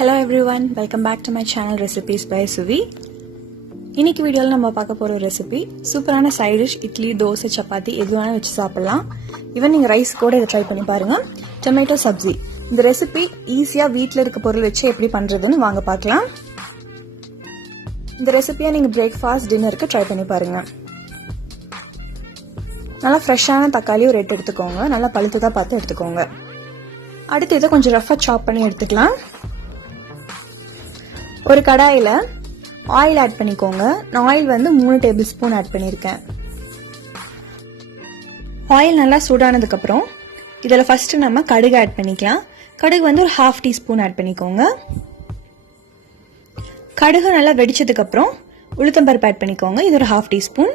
Hello everyone, welcome back to my channel Recipes by Suvi. இன்னைக்கு வீடியோல நம்ம பார்க்க போற ரெசிபி சூப்பரான சைடு டிஷ் இட்லி தோசை சப்பாத்தி எது வேணா வச்சு சாப்பிடலாம். ஈவன் நீங்க ரைஸ் கூட இத ட்ரை பண்ணி பாருங்க. டொமேட்டோ சப்ஜி. இந்த ரெசிபி ஈஸியா வீட்ல இருக்க பொருள் வச்சு எப்படி பண்றதுன்னு வாங்க பார்க்கலாம். இந்த ரெசிபியை நீங்க பிரேக்ஃபாஸ்ட் டின்னருக்கு ட்ரை பண்ணி பாருங்க. நல்லா ஃப்ரெஷ்ஷான தக்காளி ஒரு 8 எடுத்துக்கோங்க. நல்லா பழுத்ததா பார்த்து எடுத்துக்கோங்க. அடுத்து இதை கொஞ்சம் ரஃபா சாப் பண்ணி எடுத்துக்கலாம். ஒரு கடாயில ஆயில் ஆட் பண்ணிக்கோங்க. நான் ஆயில் வந்து 3 டேபிள் ஸ்பூன் ஆட் பண்ணியிருக்கேன். ஆயில் நல்லா சூடானதுக்கு அப்புறம் இதில் ஃபர்ஸ்ட் நம்ம கடுகு ஆட் பண்ணிக்கலாம். கடுகு வந்து ஒரு 1/2 டீஸ்பூன் ஆட் பண்ணிக்கோங்க. கடுகு நல்லா வெடிச்சதுக்கு அப்புறம் உளுத்தம்பருப்பு ஆட் பண்ணிக்கோங்க. இது ஒரு 1/2 டீஸ்பூன்.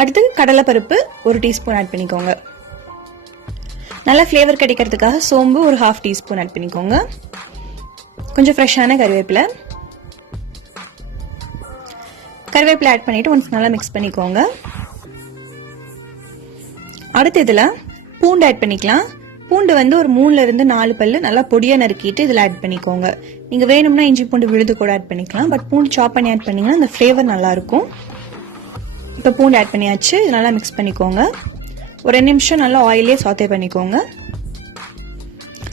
அடுத்து கடலைப்பருப்பு 1 டீஸ்பூன் ஆட் பண்ணிக்கோங்க. நல்லா ஃப்ளேவர் கிடைக்கிறதுக்காக சோம்பு ஒரு 1/2 டீஸ்பூன் ஆட் பண்ணிக்கோங்க. கொஞ்சம் ஃப்ரெஷ்ஷான கறிவேப்பிலை ஆட் பண்ணிட்டு ஒன்ஸ் நல்லா மிக்ஸ் பண்ணிக்கோங்க. அடுத்து இதுல பூண்டு ஆட் பண்ணிக்கலாம். பூண்டு வந்து ஒரு 3ல இருந்து 4 பல்லு நல்லா பொடியா நறுக்கிட்டு இதுல ஆட் பண்ணிக்கோங்க. நீங்க வேணும்னா இஞ்சி பூண்டு விழுது கூட ஆட் பண்ணிக்கலாம். பட் பூண்டு சாப் பண்ணி ஆட் பண்ணீங்கன்னா அந்த ஃப்ளேவர் நல்லா இருக்கும். இப்போ பூண்டு ஆட் பண்ணியாச்சு. இது நல்லா மிக்ஸ் பண்ணிக்கோங்க. ஒரு 2 நிமிஷம் நல்லா ஆயிலே சாத்தே பண்ணிக்கோங்க.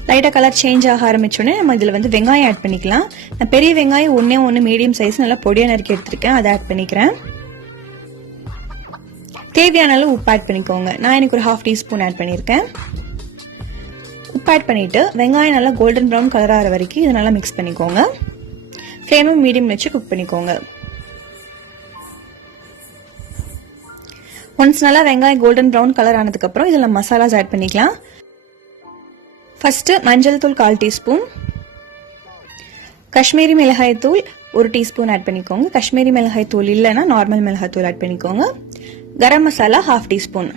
லைட்டா கலர் சேஞ்ச் ஆக ஆரம்பிச்சோடனே நம்ம இதுல வந்து வெங்காயம் ஆட் பண்ணிக்கலாம். நான் பெரிய வெங்காயம் ஒண்ணு மீடியம் சைஸ் நல்லா பொடியா நறுக்கி எடுத்திருக்கேன். அதை ஆட் பண்ணிக்கிறேன். தேவையான அளவு உப்பு ஆட் பண்ணிக்கோங்க. நான் எனக்கு ஒரு 1/2 டீஸ்பூன் ஆட் பண்ணியிருக்கேன். உப்பு ஆட் பண்ணிட்டு வெங்காயம் நல்லா கோல்டன் ப்ரௌன் கலர் ஆகிற வரைக்கும் இதை நல்லா மிக்ஸ் பண்ணிக்கோங்க. ஃப்ளேமும் மீடியம் வச்சு குக் பண்ணிக்கோங்க. ஒன்ஸ் நல்லா வெங்காயம் கோல்டன் ப்ரௌன் கலர் ஆனதுக்கு அப்புறம் இதுல மசாலாஸ் ஆட் பண்ணிக்கலாம். ஃபர்ஸ்ட் மஞ்சள் தூள் 1/4 டீஸ்பூன், காஷ்மீரி மிளகாய் தூள் 1 டீஸ்பூன் ஆட் பண்ணிக்கோங்க. காஷ்மீரி மிளகாய் தூள் இல்லைன்னா நார்மல் மிளகாய் தூள் ஆட் பண்ணிக்கோங்க. கரம் மசாலா 1/2 டீஸ்பூன்.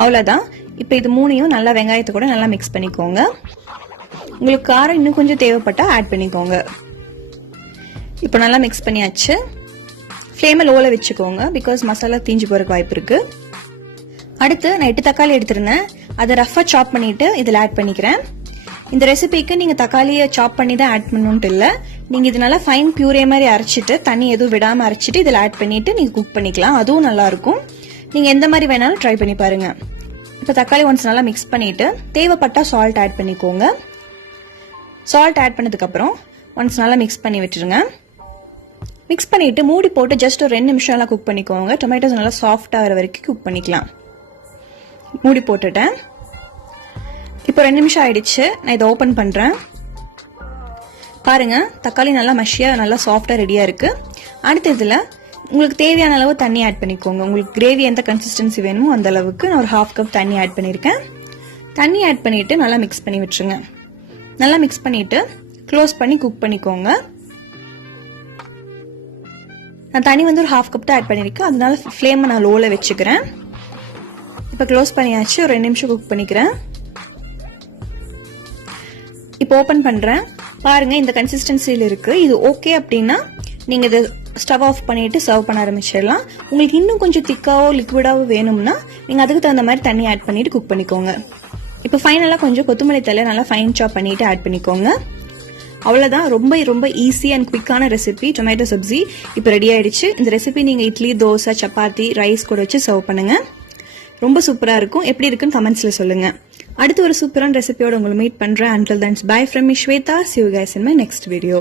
அவ்வளோதான். இப்போ இது மூணையும் நல்லா வெங்காயத்தை கூட நல்லா மிக்ஸ் பண்ணிக்கோங்க. உங்களுக்கு காரம் இன்னும் கொஞ்சம் தேவைப்பட்டா ஆட் பண்ணிக்கோங்க. இப்போ நல்லா மிக்ஸ் பண்ணியாச்சு. ஃப்ளேமை லோல வச்சுக்கோங்க. பிகாஸ் மசாலா தீஞ்சு போறதுக்கு வாய்ப்பு இருக்கு. அடுத்து நான் 8 தக்காளி எடுத்திருந்தேன். அதை ரஃபா சாப் பண்ணிட்டு இதில் ஆட் பண்ணிக்கிறேன். இந்த ரெசிபிக்கு நீங்க தக்காளியை சாப் பண்ணி தான் ஆட் பண்ணணும்ட்டு இல்லை. நீங்க இது நல்லா ஃபைன் பியூரே மாதிரி அரைச்சிட்டு தண்ணி எதுவும் விடாம அரைச்சிட்டு இதில் ஆட் பண்ணிட்டு நீங்க குக் பண்ணிக்கலாம். அதுவும் நல்லா இருக்கும். நீங்க எந்த மாதிரி வேணாலும் ட்ரை பண்ணி பாருங்க. இப்போ தக்காளி ஒன்ஸ் நல்லா மிக்ஸ் பண்ணிட்டு தேவைப்பட்டா சால்ட் ஆட் பண்ணிக்கோங்க. சால்ட் ஆட் பண்ணதுக்கு அப்புறம் ஒன்ஸ் நல்லா மிக்ஸ் பண்ணி விட்டுருங்க. மிக்ஸ் பண்ணிட்டு மூடி போட்டு ஜஸ்ட் ஒரு 2 நிமிஷம் எல்லாம் குக் பண்ணிக்கோங்க. டொமேட்டோஸ் நல்லா சாஃப்ட் ஆகிற வரைக்கும் குக் பண்ணிக்கலாம். மூடி போட்டுட்டேன். இப்போ 2 நிமிஷம் ஆயிடுச்சு. நான் இதை ஓபன் பண்றேன். பாருங்க தக்காளி நல்லா மஷியா நல்லா சாஃப்டா ரெடியா இருக்கு. அடுத்து இதுல உங்களுக்கு தேவையான அளவு தண்ணி ஆட் பண்ணிக்கோங்க. உங்களுக்கு கிரேவி எந்த கன்சிஸ்டன்சி வேணுமோ அந்த அளவுக்கு நான் ஒரு 1/2 கப் தண்ணி ஆட் பண்ணிருக்கேன். தண்ணி ஆட் பண்ணிட்டு நல்லா மிக்ஸ் பண்ணி விட்டுருங்க. நல்லா மிக்ஸ் பண்ணிட்டு க்ளோஸ் பண்ணி குக் பண்ணிக்கோங்க. நான் தண்ணி வந்து ஒரு 1/2 கப் தான் ஆட் பண்ணிருக்கேன். அதனால ஃப்ளேமை நான் லோல வச்சுக்கிறேன். இப்போ க்ளோஸ் பண்ணியாச்சு. ஒரு 2 நிமிஷம் குக் பண்ணிக்கிறேன். இப்போ ஓபன் பண்றேன். பாருங்க இந்த கன்சிஸ்டன்சில இருக்கு. இது ஓகே அப்படின்னா நீங்க இதை ஸ்டவ் ஆஃப் பண்ணிட்டு சர்வ் பண்ண ஆரம்பிச்சிடலாம். உங்களுக்கு இன்னும் கொஞ்சம் திக்காவோ லிக்விடாவோ வேணும்னா நீங்க அதுக்கு தகுந்த மாதிரி தண்ணி ஆட் பண்ணிட்டு குக் பண்ணிக்கோங்க. இப்போ ஃபைனலா கொஞ்சம் கொத்தமல்லி தழை நல்லா ஃபைன் சாப் பண்ணிட்டு ஆட் பண்ணிக்கோங்க. அவ்வளவுதான். ரொம்ப ரொம்ப ஈஸி அண்ட் குவிக்கான ரெசிபி டொமேட்டோ சப்ஜி இப்போ ரெடி ஆயிடுச்சு. இந்த ரெசிபி நீங்க இட்லி தோசை சப்பாத்தி ரைஸ் கூட வச்சு சர்வ் பண்ணுங்க. ரொம்ப சூப்பரா இருக்கும். எப்படி இருக்குன்னு கமெண்ட்ஸ்ல சொல்லுங்க. அடுத்து ஒரு சூப்பரான ரெசிபியோட உங்களை மீட் பண்றேன். Until then, bye from me, Shweta. See you guys in my next video.